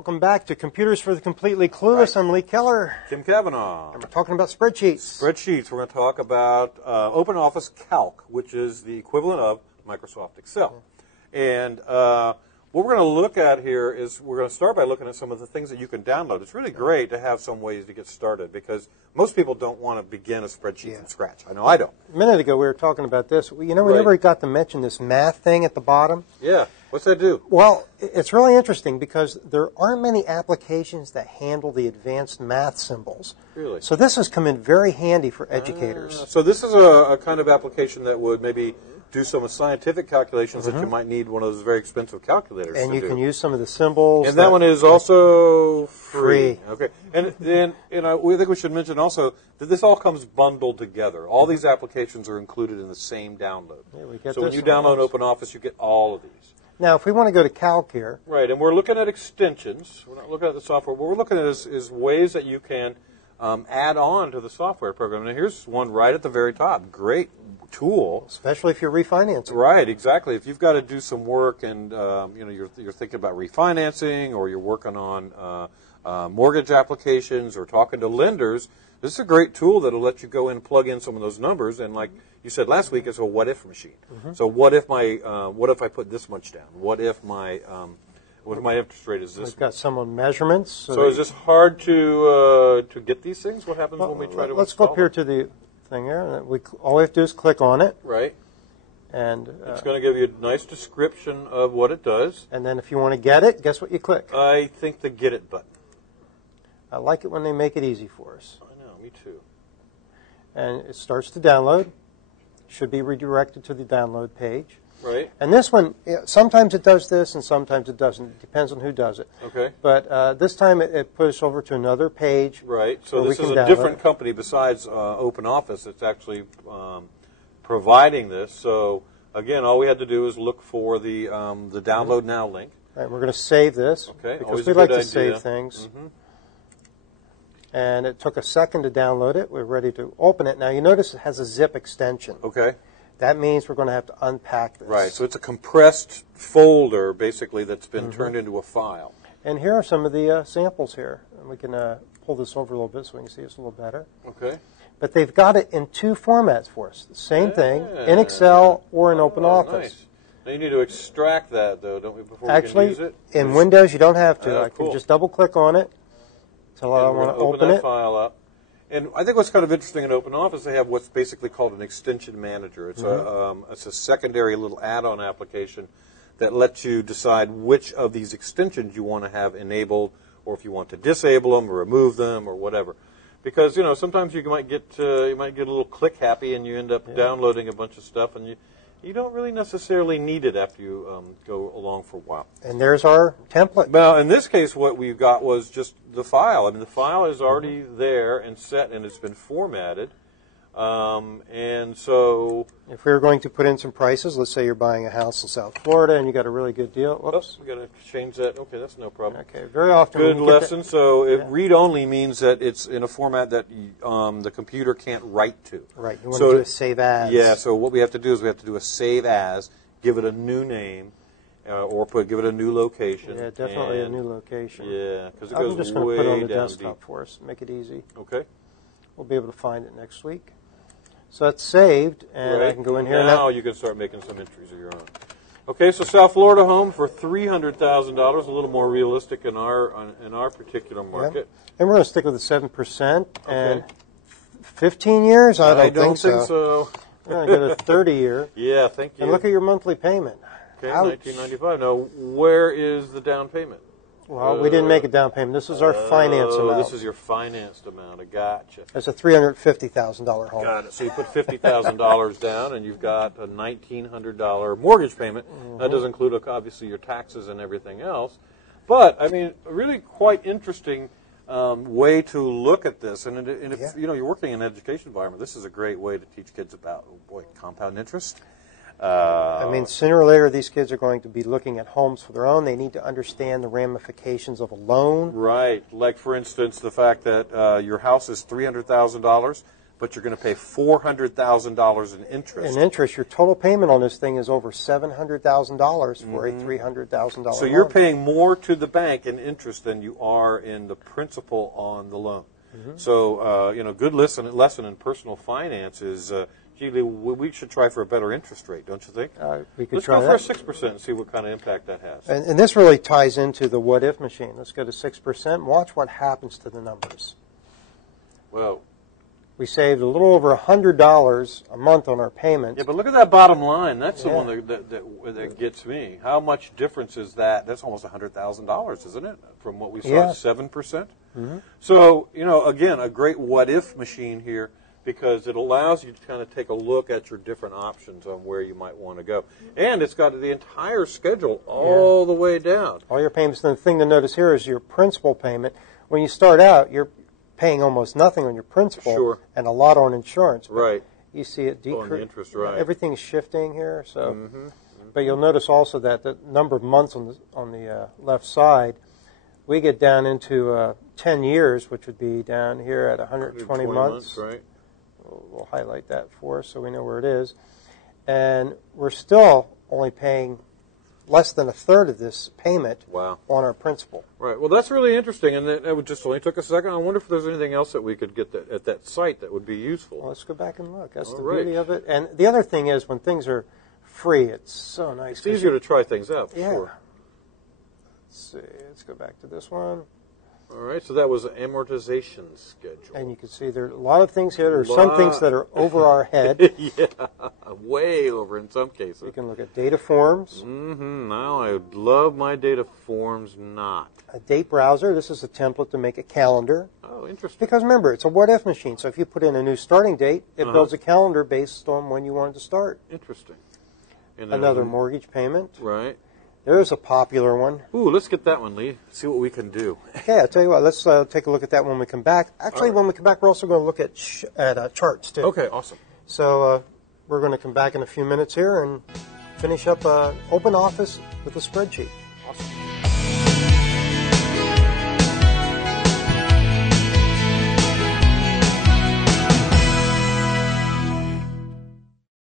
Welcome back to Computers for the Completely Clueless. I'm Lee Keller. Tim Cavanaugh. And we're talking about spreadsheets. Spreadsheets. We're going to talk about OpenOffice Calc, which is the equivalent of Microsoft Excel. And what we're going to look at here is we're going to start by looking at some of the things that you can download. It's really great to have some ways to get started because most people don't want to begin a spreadsheet from scratch. I know I don't. A minute ago we were talking about this. You know, we never got to mention this math thing at the bottom. Yeah. What's that do? Well, it's really interesting because there aren't many applications that handle the advanced math symbols. Really? So this has come in very handy for educators. So this is a kind of application that would maybe do some scientific calculations that you might need one of those very expensive calculators and to you do. can use some of the symbols. And that one is also free. Free. Okay. And then we think we should mention also that this all comes bundled together. All these applications are included in the same download. Yeah, we get so when this you download OpenOffice, you get all of these. Now, if we want to go to Calc here. Right, and we're looking at extensions. We're not looking at the software. What we're looking at is ways that you can add on to the software program. And here's one right at the very top. Great tool. Especially if you're refinancing. Right, exactly. If you've got to do some work and you're thinking about refinancing or you're working on mortgage applications or talking to lenders, this is a great tool that will let you go in and plug in some of those numbers. And like you said last week, it's a what-if machine. So what if I put this much down? What if my interest rate is this? We've got some on measurements. So is this hard to get these things? What happens when we try to Let's go up here to the thing here. All we have to do is click on it. Right. And it's going to give you a nice description of what it does. And then if you want to get it, guess what you click? I think the Get It button. I like it when they make it easy for us. I know, me too. And it starts to download. Should be redirected to the download page. Right. And this one, sometimes it does this and sometimes it doesn't. It depends on who does it. Okay. But this time it puts us over to another page. Right. So this is a different company besides OpenOffice that's actually providing this. So again, all we had to do is look for the Download Now link. Right. We're going to save this. Okay. Because we like to save things. And it took a second to download it. We're ready to open it. Now, you notice it has a zip extension. Okay. That means we're going to have to unpack this. Right. So it's a compressed folder, basically, that's been turned into a file. And here are some of the samples here. And we can pull this over a little bit so we can see this a little better. Okay. But they've got it in two formats for us. The same thing, in Excel or in OpenOffice. Nice. Now, you need to extract that, though, don't we, before we Actually, can use it? in Windows, you don't have to. I cool. can just double-click on it. So I want to open that file up. And I think what's kind of interesting in OpenOffice, they have what's basically called an extension manager. It's a secondary little add-on application that lets you decide which of these extensions you want to have enabled, or if you want to disable them or remove them or whatever. Because sometimes you might get a little click happy and you end up downloading a bunch of stuff and you don't really necessarily need it after you go along for a while. And there's our template. Well, in this case, what we got was just the file. I mean, the file is already there and set, and it's been formatted. And so, if we were going to put in some prices, let's say you're buying a house in South Florida and you got a really good deal. Whoops. We got to change that. Okay, that's no problem. Okay, very often. Good lesson. So, read-only means that it's in a format that the computer can't write to. Right. You want to do a save as. Yeah. So what we have to do is we have to do a save as, give it a new name, or give it a new location. Yeah, definitely a new location. Yeah, because it I'm goes just going to put it on the down desktop deep. for us, make it easy. Okay. We'll be able to find it next week. So that's saved, and I can go in here. Now you can start making some entries of your own. Okay, so South Florida home for $300,000, a little more realistic in our particular market. Yeah. And we're going to stick with the 7%. And 15 years? I don't think so. We're going to get a 30-year. Yeah, thank you. And look at your monthly payment. Okay, $19.95. Now, where is the down payment? Well, we didn't make a down payment. This is our finance amount. This is your financed amount. I gotcha. It's a $350,000 home. Got it. So you put $50,000 down, and you've got a $1,900 mortgage payment. That does include, obviously, your taxes and everything else. But, I mean, a really quite interesting way to look at this. And if you're working in an education environment, this is a great way to teach kids about, compound interest. I mean, sooner or later, these kids are going to be looking at homes for their own. They need to understand the ramifications of a loan. Right. Like, for instance, the fact that your house is $300,000. but you're going to pay $400,000 in interest. In interest, your total payment on this thing is over $700,000 for a $300,000 So you're paying more to the bank in interest than you are in the principal on the loan. So, good lesson in personal finance is, we should try for a better interest rate, don't you think? We could Let's try go that. for a 6% and see what kind of impact that has. And this really ties into the what-if machine. Let's go to 6%. Watch what happens to the numbers. Well, we saved a little over $100 a month on our payments. Yeah, but look at that bottom line. That's the one that gets me. How much difference is that? That's almost $100,000, isn't it? From what we saw, 7%. So, again, a great what-if machine here, because it allows you to kind of take a look at your different options on where you might want to go. And it's got the entire schedule all the way down. All your payments. And the thing to notice here is your principal payment. When you start out, you're paying almost nothing on your principal and a lot on insurance. Right. You see it decrease. On the interest, right. Everything's shifting here. So, but you'll notice also that the number of months on the left side, we get down into 10 years, which would be down here at 120 months. Right. We'll highlight that for us so we know where it is. And we're still only paying less than a third of this payment on our principal. Right. Well, that's really interesting, and it just only took a second. I wonder if there's anything else that we could get at that site that would be useful. Well, let's go back and look. That's the beauty of it. And the other thing is, when things are free, it's so nice. It's easier to try things out, for sure. Let's see. Let's go back to this one. All right, so that was an amortization schedule. And you can see there are a lot of things here. There are some things that are over our head. Way over in some cases. You can look at data forms. Now I love my data forms not. A date browser. This is a template to make a calendar. Oh, interesting. Because remember, it's a what-if machine. So if you put in a new starting date, it builds a calendar based on when you wanted to start. Interesting. And another mortgage payment. Right. There's a popular one. Ooh, let's get that one, Lee. See what we can do. Okay, I'll tell you what. Let's take a look at that when we come back. Actually, when we come back, we're also going to look at charts, too. Okay, awesome. So we're going to come back in a few minutes here and finish up OpenOffice with a spreadsheet.